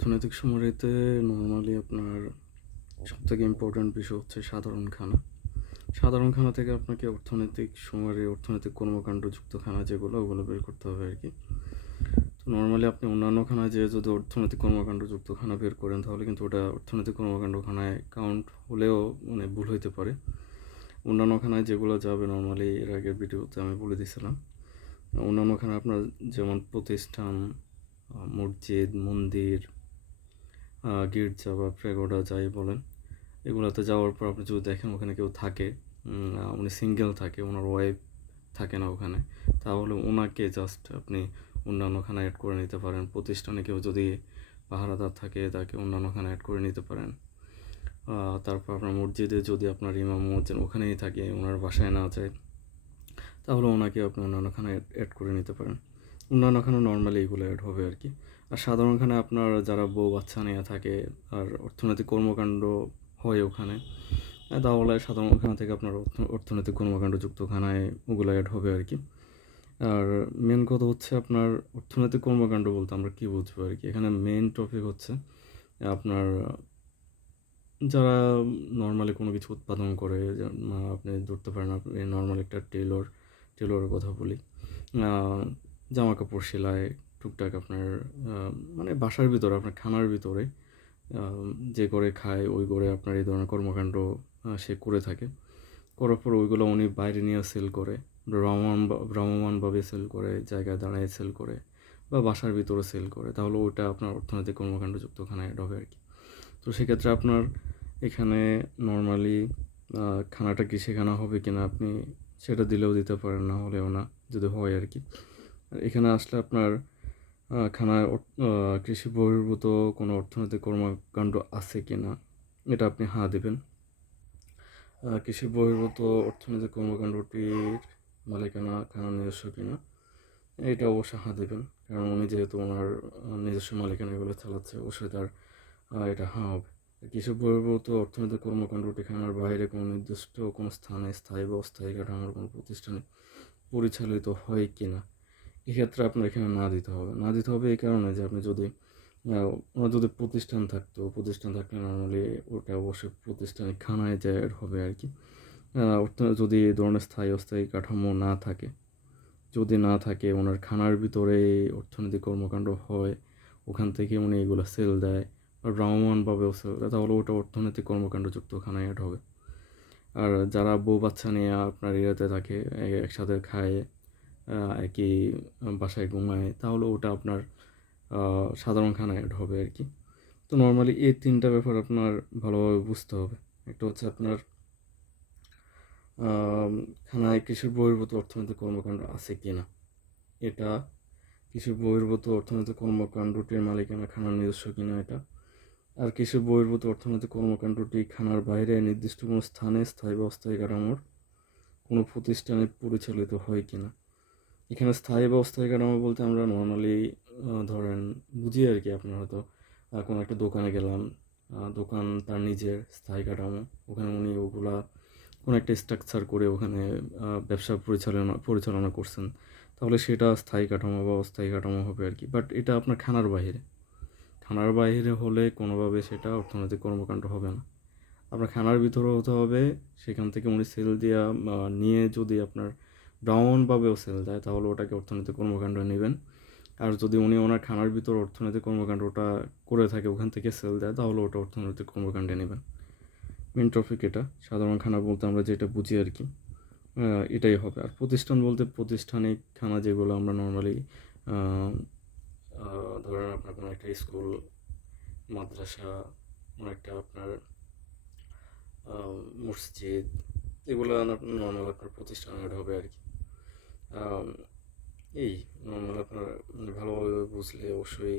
অর্থনৈতিক সুমারিতে নরমালি আপনার সবথেকে ইম্পর্ট্যান্ট বিষয় হচ্ছে সাধারণ খানা। সাধারণ খানা থেকে আপনাকে অর্থনৈতিক সুমারি, অর্থনৈতিক কর্মকাণ্ডযুক্ত খানা যেগুলো, ওগুলো বের করতে হবে আরকি। তো নরমালি আপনি অন্যান্য খানায় যেয়ে যদি অর্থনৈতিক কর্মকাণ্ডযুক্ত খানা বের করেন, তাহলে কিন্তু ওটা অর্থনৈতিক কর্মকাণ্ড খানায় কাউন্ট হলেও মানে ভুল হইতে পারে। অন্যান্য খানায় যেগুলো যাবে নরমালি এর আগের ভিডিওতে আমি বলে দিয়েছিলাম। অন্যান্য খানায় আপনার যেমন প্রতিষ্ঠান, মসজিদ, মন্দির, গির্জা বা প্যাগোডা যাই বলেন, এগুলোতে যাওয়ার পর আপনি যদি দেখেন ওখানে কেউ থাকে, উনি সিঙ্গেল থাকে, ওনার ওয়াইফ থাকে না ওখানে, তাহলে ওনাকে জাস্ট আপনি অন্যান্য খানায় অ্যাড করে নিতে পারেন। প্রতিষ্ঠানে কেউ যদি পাহারাদার থাকে, তাকে অন্যান্য খানায় অ্যাড করে নিতে পারেন। তারপর আপনার মসজিদে যদি আপনার ইমাম মুয়াজ্জিন ওখানেই থাকে, ওনার বাসায় না যায়, তাহলে ওনাকে আপনি অন্যান্য খানায় অ্যাড করে নিতে পারেন। অন্যান্য খানা নর্মালি এগুলো অ্যাড হবে আর কি। আর সাধারণ খানা আপনার যারা বউ বাচ্চা নিয়ে থাকে আর অর্থনৈতিক কর্মকাণ্ড হয় ওখানে, তাহলে সাধারণ খানা থেকে আপনার অর্থনৈতিক কর্মকাণ্ডযুক্ত খানায় ওগুলো অ্যাড হবে আর কি। আর মেন কথা হচ্ছে আপনার অর্থনৈতিক কর্মকাণ্ড বলতে আমরা কী বুঝবো আর কি। এখানে মেন টপিক হচ্ছে আপনার যারা নর্মালি কোনো কিছু উৎপাদন করে, আপনি ধরতে পারেন আপনি নর্মাল একটা টেলরের কথা বলি, জামা কাপড় সেলাই, টুকটাক আপনার মানে বাসার ভিতরে আপনার খানার ভিতরে যে করে খায় ওই করে আপনার এই ধরনের কর্মকাণ্ড সে করে থাকে। করার পর ওইগুলো উনি বাইরে নিয়ে সেল করে, ভ্রাম্যমাণভাবে সেল করে, জায়গায় দাঁড়ায় সেল করে, বা বাসার ভিতরে সেল করে, তাহলে ওইটা আপনার অর্থনৈতিক কর্মকাণ্ডযুক্ত খানায় অ্যাড হবে আর কি। তো সেক্ষেত্রে আপনার এখানে নর্মালি খানাটা কৃষি খানা হবে কিনা আপনি সেটা দিলেও দিতে পারেন, না হলেও না, যদি হয় আর কি। এখানে আসলে আপনার খানায় কৃষি বহির্ভূত কোনো অর্থনৈতিক কর্মকাণ্ড আছে কিনা এটা আপনি হাঁ দেবেন। কৃষি বহির্ভূত অর্থনৈতিক কর্মকাণ্ডটির মালিকানা খানার নিজস্ব কিনা এটা অবশ্যই হাঁ দেবেন, কারণ উনি যেহেতু ওনার নিজস্ব মালিকানা এগুলো চালাচ্ছে, অবশ্যই তার এটা হাঁ হবে। কৃষি বহির্ভূত অর্থনৈতিক কর্মকাণ্ডটি খানার বাইরে কোনো নির্দিষ্ট কোনো স্থানে স্থায়ী বা অস্থায়ী কাঠামোর কোনো প্রতিষ্ঠানে পরিচালিত হয় কিনা, এক্ষেত্রে আপনার এখানে না দিতে হবে। না দিতে হবে এই কারণে যে আপনি যদি ওনার যদি প্রতিষ্ঠান থাকলে নর্মালি ওটা অবশ্যই প্রতিষ্ঠানিক খানায় যায় অ্যাড হবে আর কি। যদি এই ধরনের স্থায়ী অস্থায়ী কাঠামো না থাকে, যদি না থাকে ওনার খানার ভিতরে অর্থনৈতিক কর্মকাণ্ড হয়, ওখান থেকে উনি এগুলো সেল দেয় বা ভ্রাম্যমাণভাবেও সেল দেয়, তাহলে ওটা অর্থনৈতিক কর্মকাণ্ডযুক্ত খানায় অ্যাড হবে। আর যারা বউ বাচ্চা নিয়ে আপনার এরিয়াতে থাকে, একসাথে খায়, একই বাসায় ঘুমায়, তাহলে ওটা আপনার সাধারণ খানায় অ্যাড হবে আর কি। তো নর্মালি এই তিনটা ব্যাপার আপনার ভালোভাবে বুঝতে হবে। একটা হচ্ছে আপনার খানায় কৃষির বহির্ভূত অর্থনৈতিক কর্মকাণ্ড আছে কি না, এটা কৃষি বহির্ভূত অর্থনৈতিক কর্মকাণ্ডটির মালিকানা খানার নিজস্ব কিনা এটা, আর কৃষি বহির্ভূত অর্থনৈতিক কর্মকাণ্ডটি খানার বাইরে নির্দিষ্ট কোনো স্থানে স্থায়ী বা অস্থায়ী কাঠামোর কোনো প্রতিষ্ঠানে পরিচালিত হয় কিনা। এখানে স্থায়ী বা অস্থায়ী কাঠামো বলতে আমরা নর্মালি ধরেন বুঝি আর কি। আপনার হয়তো কোনো একটা দোকানে গেলাম, দোকান তার নিজের স্থায়ী কাঠামো, ওখানে উনি ওগুলা কোনো একটা স্ট্রাকচার করে ওখানে ব্যবসা পরিচালনা করছেন, তাহলে সেটা স্থায়ী কাঠামো বা অস্থায়ী কাঠামো হবে আর কি। বাট এটা আপনার খানার বাইরে হলে কোনোভাবে সেটা অর্থনৈতিক কর্মকাণ্ড হবে না। আপনার খানার ভিতরে হতে হবে, সেখান থেকে উনি সেল দিয়া নিয়ে যদি আপনার ভ্রাম্যমাণভাবেও সেল দেয়, তাহলে ওটাকে অর্থনৈতিক কর্মকাণ্ড নেবেন। আর যদি উনি ওনার খানার ভিতর অর্থনৈতিক কর্মকাণ্ডটা করে থাকে, ওখান থেকে সেল দেয়, তাহলে ওটা অর্থনৈতিক কর্মকাণ্ডে নেবেন। মেন টপিক এটা। সাধারণ খানা বলতে আমরা যেটা বুঝি আর কি, এটাই হবে। আর প্রতিষ্ঠান বলতে প্রতিষ্ঠানিক খানা যেগুলো আমরা নর্মালি ধরেন আপনার কোনো একটা স্কুল, মাদ্রাসা, কোনো একটা আপনার মসজিদ, এগুলো নর্মাল আপনার প্রতিষ্ঠান অ্যাড হবে আর কি। এই নর্মাল আপনার ভালোভাবে বুঝলে অবশ্যই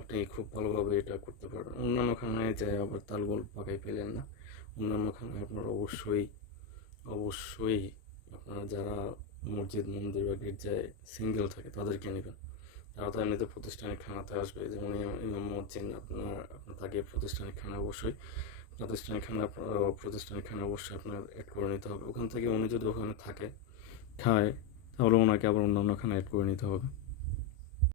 আপনি খুব ভালোভাবে এটা করতে পারবেন। অন্যান্য খানায় যায় আবার তালগোল পাকাই পেলেন না। অন্যান্য খানায় আপনার অবশ্যই আপনারা যারা মসজিদ, মন্দির বা গির্জায় সিঙ্গেল থাকে তাদেরকে নেবেন। তারা তো এমনিতে প্রতিষ্ঠানিক খানাতে আসবে, যেমন ইমাম মুয়াজ্জিন আপনার থাকে প্রতিষ্ঠানিক খানা, অবশ্যই প্রতিষ্ঠানিক খানা অবশ্যই আপনার অ্যাড করে নিতে হবে। ওখান থেকে উনি যদি ওখানে থাকে খায়, তাহলে ওনাকে আবার অন্যান্য খানা অ্যাড করে নিতে হবে।